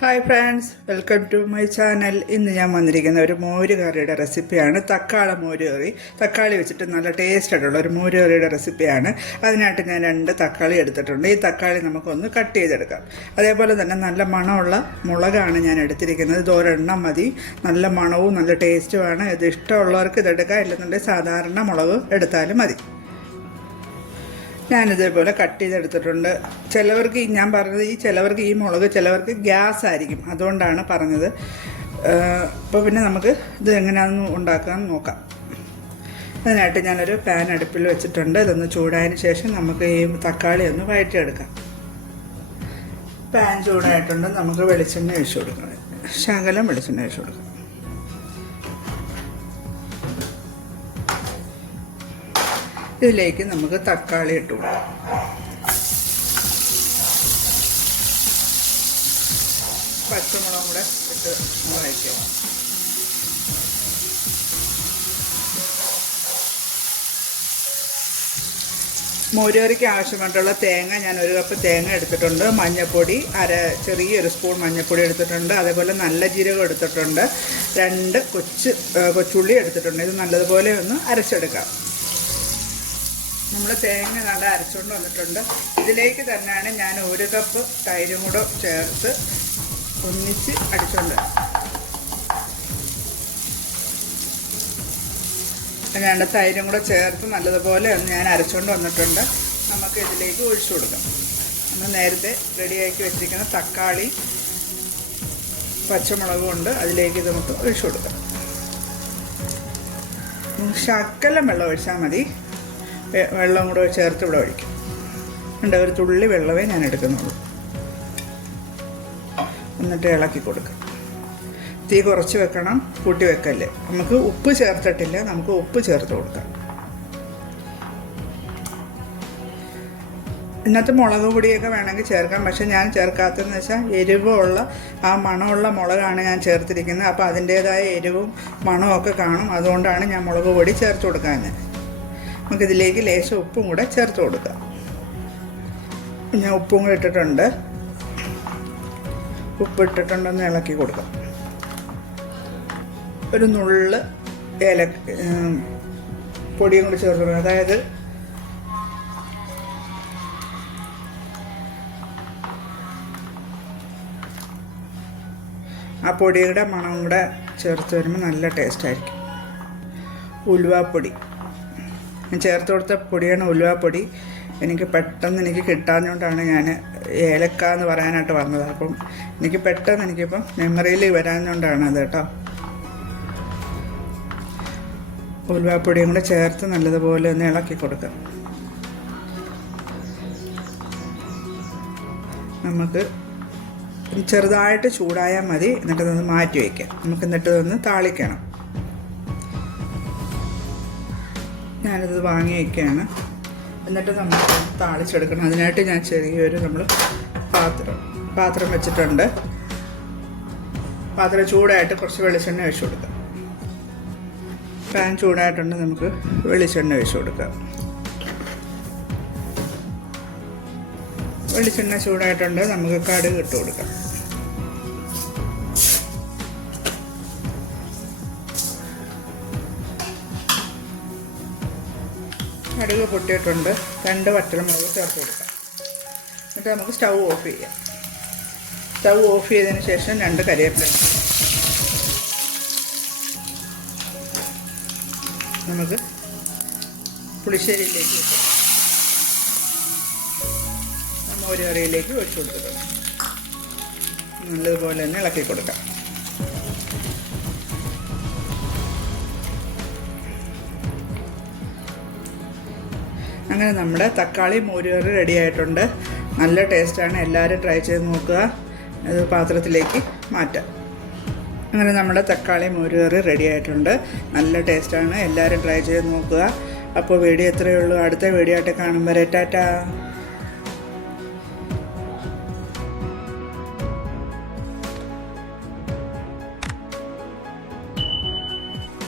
Hi friends welcome to my channel ഇന്ന് ഞാൻ വന്നിരിക്കുന്ന ഒരു മോര് കറിയുടെ റെസിപ്പിയാണ് തക്കാള മോര് കറി. തക്കാളി വെച്ചിട്ട് നല്ല ടേസ്റ്റ് ആയിട്ടുള്ള ഒരു മോര് കറിയുടെ റെസിപ്പിയാണ് അതിനായിട്ട് ഞാൻ രണ്ട് തക്കാളി എടുത്തിട്ടുണ്ട്. ഈ തക്കാളി നമുക്കൊന്ന് കട്ട് ചെയ്തെടുക്കാം. അതേപോലെ തന്നെ നല്ല മണമുള്ള മുളകാണ് ഞാൻ എടുത്തിരിക്കുന്നത്. ഇത് ഒരെണ്ണം മതി. നല്ല മണവും നല്ല ടേസ്റ്റുമാണ് ഇത് ഇഷ്ടമുള്ളവർക്ക് ഇതെടുക്കാം ഇല്ലെന്നുണ്ടെങ്കിൽ സാധാരണ മുളക് എടുത്താലും മതി. ഞാനിതേപോലെ കട്ട് ചെയ്തെടുത്തിട്ടുണ്ട്. ചിലവർക്ക് ഞാൻ പറഞ്ഞത് ഈ ചിലവർക്ക് ഈ മുളക് ചിലവർക്ക് ഗ്യാസ് ആയിരിക്കും. അതുകൊണ്ടാണ് പറഞ്ഞത്. അപ്പോൾ പിന്നെ നമുക്ക് ഇത് എങ്ങനെയാണെന്ന് ഉണ്ടാക്കാമെന്ന് നോക്കാം. അതിനായിട്ട് ഞാനൊരു പാൻ അടുപ്പിൽ വെച്ചിട്ടുണ്ട്. ഇതൊന്ന് ചൂടായതിന് ശേഷം നമുക്ക് ഈ തക്കാളി ഒന്ന് വഴറ്റിയെടുക്കാം. പാൻ ചൂടായിട്ടുണ്ട്. നമുക്ക് വെളിച്ചെണ്ണ ഒഴിച്ചു കൊടുക്കണം ശകലം വെളിച്ചെണ്ണ ഒഴിച്ചു കൊടുക്കാം. ഇതിലേക്ക് നമുക്ക് തക്കാളി ഇട്ട് കൊടുക്കാം. പച്ചമുളകും കൂടെ ഇട്ട് വഴറ്റുക മോരുകറിക്ക് ആവശ്യമായിട്ടുള്ള തേങ്ങ ഞാൻ ഒരു കപ്പ് തേങ്ങ എടുത്തിട്ടുണ്ട്. മഞ്ഞൾപ്പൊടി അര ചെറിയൊരു സ്പൂൺ മഞ്ഞൾപ്പൊടി എടുത്തിട്ടുണ്ട്. അതേപോലെ നല്ല ജീരകം എടുത്തിട്ടുണ്ട്. രണ്ട് കൊച്ച് കൊച്ചുള്ളി എടുത്തിട്ടുണ്ട്. ഇത് നല്ലതുപോലെ ഒന്ന് അരച്ചെടുക്കാം. നമ്മൾ തേങ്ങ നല്ല അരച്ചുകൊണ്ട് വന്നിട്ടുണ്ട്. ഇതിലേക്ക് തന്നെയാണ് ഞാൻ ഒരു കപ്പ് തൈരും കൂടെ ചേർത്ത് ഒന്നിച്ച് അടിച്ചുകൊണ്ട് രണ്ട് തൈരും കൂടെ ചേർത്ത് നല്ലതുപോലെ ഞാൻ അരച്ചുകൊണ്ട് വന്നിട്ടുണ്ട്. നമുക്ക് ഇതിലേക്ക് ഒഴിച്ചു കൊടുക്കാം. നമ്മൾ നേരത്തെ റെഡിയാക്കി വെച്ചിരിക്കുന്ന തക്കാളി പച്ചമുളകും ഉണ്ട്. അതിലേക്ക് ഇത് നമുക്ക് ഒഴിച്ചു കൊടുക്കാം. ശക്കലം വെള്ളം ഒഴിച്ചാൽ മതി. വെള്ളം കൂടെ ചേർത്ത് ഇവിടെ ഒഴിക്കും. ഉണ്ട് ഒരു തുള്ളി വെള്ളമേ ഞാൻ എടുക്കുന്നുള്ളൂ. എന്നിട്ട് ഇളക്കി കൊടുക്കുക തീ കുറച്ച് വെക്കണം കൂട്ടി വെക്കല്ലേ? നമുക്ക് ഉപ്പ് ചേർത്തിട്ടില്ല നമുക്ക് ഉപ്പ് ചേർത്ത് കൊടുക്കാം. ഇന്നത്തെ മുളക് പൊടിയൊക്കെ വേണമെങ്കിൽ ചേർക്കാം പക്ഷെ ഞാൻ ചേർക്കാത്തതെന്ന് വെച്ചാൽ എരിവുള്ള ആ മണമുള്ള മുളകാണ് ഞാൻ ചേർത്തിരിക്കുന്നത്. അപ്പോൾ അതിന്റേതായ എരിവും മണവും ഒക്കെ കാണും. അതുകൊണ്ടാണ് ഞാൻ മുളക് പൊടി ചേർത്ത് കൊടുക്കാൻ നമുക്കിതിലേക്ക് ലേശം ഉപ്പും കൂടെ ചേർത്ത് കൊടുക്കാം. ഞാൻ ഉപ്പും കൂടെ ഇട്ടിട്ടുണ്ട്. ഉപ്പ് ഇട്ടിട്ടുണ്ടെന്ന് ഇളക്കി കൊടുക്കാം. ഒരു നുള്ള് ഏല പൊടിയും കൂടി ചേർത്ത് കൊടുക്കുക അതായത് ആ പൊടിയുടെ മണം കൂടെ ചേർത്ത് വരുമ്പോൾ നല്ല ടേസ്റ്റ് ആയിരിക്കും. ഉലുവാപ്പൊടി. ഞാൻ ചേർത്ത് കൊടുത്ത പൊടിയാണ് ഉലുവാപ്പൊടി. എനിക്ക് പെട്ടെന്ന് എനിക്ക് കിട്ടാഞ്ഞുകൊണ്ടാണ് ഞാൻ ഏലക്ക എന്ന് പറയാനായിട്ട് വന്നത്. അപ്പം എനിക്ക് പെട്ടെന്ന് എനിക്കിപ്പം മെമ്മറിയിൽ വരാഞ്ഞുകൊണ്ടാണ് അത് കേട്ടോ. ഉലുവാപ്പൊടിയും കൂടെ ചേർത്ത് നല്ലതുപോലെ ഒന്ന് ഇളക്കി കൊടുക്കാം. നമുക്ക് ചെറുതായിട്ട് ചൂടായാൽ മതി. എന്നിട്ട് ഇതൊന്ന് മാറ്റി വയ്ക്കാം. നമുക്ക് എന്നിട്ട് ഇതൊന്ന് താളിക്കണം. ഞാനിത് വാങ്ങി വയ്ക്കുകയാണ് എന്നിട്ട് നമ്മൾ താളിച്ചെടുക്കണം. അതിനായിട്ട് ഞാൻ ചെറിയൊരു നമ്മൾ പാത്രം പാത്രം വെച്ചിട്ടുണ്ട്. പാത്രം ചൂടായിട്ട് കുറച്ച് വെളിച്ചെണ്ണ ഒഴിച്ചു കൊടുക്കാം. പാൻ ചൂടായിട്ടുണ്ട് നമുക്ക് വെളിച്ചെണ്ണ ഒഴിച്ചു കൊടുക്കാം. വെളിച്ചെണ്ണ ചൂടായിട്ടുണ്ട് നമുക്ക് കടുക് ഇട്ട് കൊടുക്കാം. കടുക് പൊട്ടിയിട്ടുണ്ട്. രണ്ട് വറ്റൽമുളക് ചേർത്ത് കൊടുക്കാം. എന്നിട്ട് നമുക്ക് സ്റ്റൗ ഓഫ് ചെയ്യാം. സ്റ്റൗ ഓഫ് ചെയ്തതിന് ശേഷം രണ്ട് കരിവേപ്പില നമുക്ക് പുളിശ്ശേരിയിലേക്ക്. മോര് കറിയിലേക്ക് ഒഴിച്ചു കൊടുക്കുക നല്ലതുപോലെ തന്നെ ഇളക്കി കൊടുക്കാം. അങ്ങനെ നമ്മുടെ തക്കാളി മോരുകറി റെഡി ആയിട്ടുണ്ട്. നല്ല ടേസ്റ്റാണ് എല്ലാവരും ട്രൈ ചെയ്ത് നോക്കുക. അത് പാത്രത്തിലേക്ക് മാറ്റാം. അങ്ങനെ നമ്മുടെ തക്കാളി മോരുകറി റെഡി ആയിട്ടുണ്ട്. നല്ല ടേസ്റ്റാണ് എല്ലാവരും ട്രൈ ചെയ്ത് നോക്കുക. അപ്പോൾ വീഡിയോ എത്രയേ ഉള്ളൂ. അടുത്ത വീഡിയോ ആയിട്ട് കാണുമ്പോൾ ടാറ്റാ.